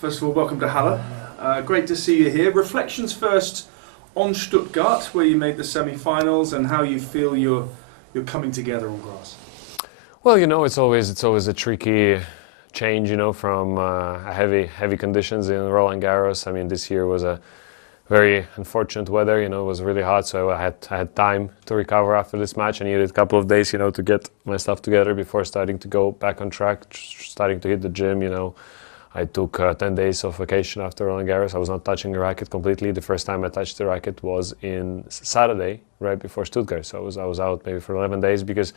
First of all, welcome to Halle. Great to see you here. Reflections first on Stuttgart, where you made the semi-finals, and how you feel you're coming together on grass. Well, it's always a tricky change, from heavy conditions in Roland Garros. I mean, this year was a very unfortunate weather. It was really hot, so I had time to recover after this match. I needed a couple of days, to get my stuff together before starting to go back on track, starting to hit the gym. I took 10 days of vacation after Roland Garros. I was not touching the racket completely. The first time I touched the racket was in Saturday, right before Stuttgart. So I was out maybe for 11 days because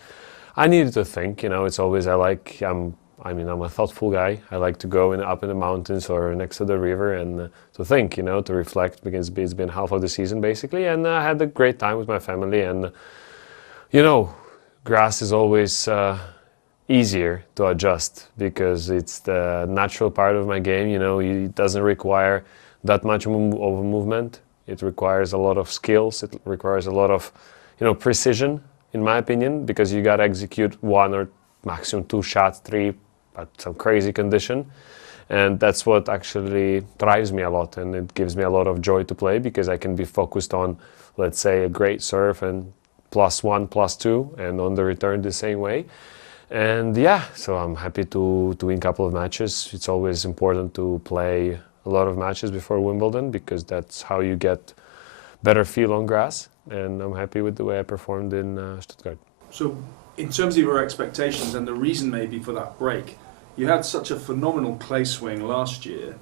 I needed to think. It's always I'm a thoughtful guy. I like to go up in the mountains or next to the river and to think, to reflect, because it's been half of the season basically. And I had a great time with my family. And grass is always easier to adjust because it's the natural part of my game. It doesn't require that much of a movement. It requires a lot of skills. It requires a lot of precision, in my opinion, because you got to execute one or maximum two shots, three, at some crazy condition. And that's what actually drives me a lot, and it gives me a lot of joy to play because I can be focused on, let's say, a great serve and +1, +2, and on the return the same way. And yeah, so I'm happy to win a couple of matches. It's always important to play a lot of matches before Wimbledon because that's how you get better feel on grass. And I'm happy with the way I performed in Stuttgart. So in terms of your expectations and the reason maybe for that break, you had such a phenomenal clay swing last year.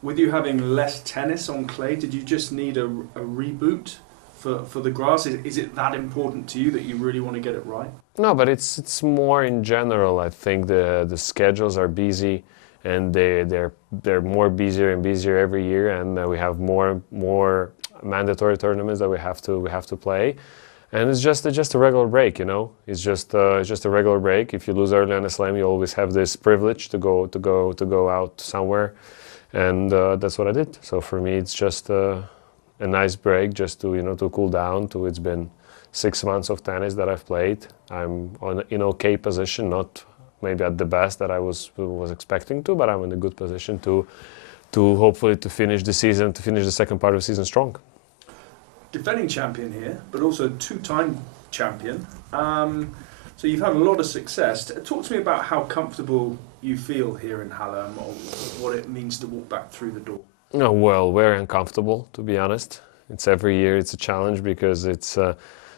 With you having less tennis on clay, did you just need a reboot for the grass? Is it that important to you that you really want to get it right? No, but it's more in general. I think the schedules are busy, and they're more busier and busier every year, and we have more mandatory tournaments that we have to play. And it's just a regular break, It's just a regular break. If you lose early on a slam, you always have this privilege to go out somewhere, and that's what I did. So for me, it's just a nice break, just to cool down. It's been 6 months of tennis that I've played. I'm in okay position, not maybe at the best that I was expecting to, but I'm in a good position to hopefully to finish the season, to finish the second part of the season strong. Defending champion here, but also two-time champion. So you've had a lot of success. Talk to me about how comfortable you feel here in Halle, or what it means to walk back through the door. Oh, well, very uncomfortable, to be honest. It's every year it's a challenge because it's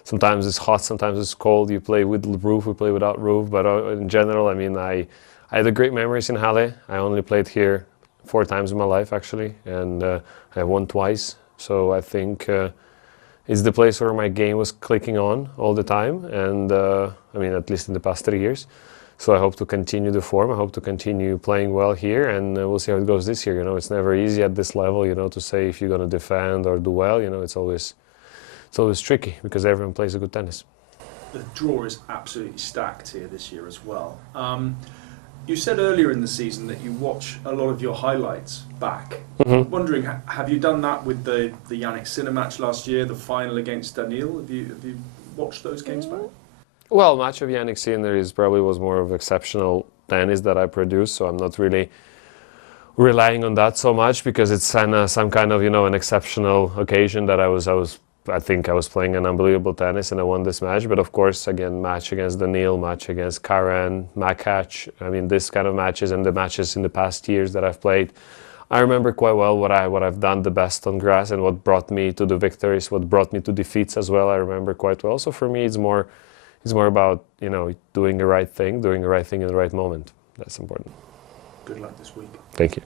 sometimes it's hot, sometimes it's cold. You play with roof, we play without roof. But in general, I had great memories in Halle. I only played here 4 times in my life, actually, and I won twice. So I think it's the place where my game was clicking on all the time, and at least in the past 3 years. So I hope to continue the form. I hope to continue playing well here, and we'll see how it goes this year. It's never easy at this level, to say if you're going to defend or do well. It's always tricky because everyone plays a good tennis. The draw is absolutely stacked here this year as well. You said earlier in the season that you watch a lot of your highlights back. Mm-hmm. Wondering, have you done that with the Jannik Sinner match last year, the final against Daniil? Have you watched those games back? Well, match of Jannik Sinner was more of exceptional tennis that I produced, so I'm not really relying on that so much because it's some kind of an exceptional occasion that I think I was playing an unbelievable tennis and I won this match. But of course, again, match against Daniil, match against Karen, Makac, this kind of matches and the matches in the past years that I've played, I remember quite well what I've done the best on grass and what brought me to the victories, what brought me to defeats as well. I remember quite well. So for me, it's more about doing the right thing in the right moment. That's important. Good luck this week. Thank you.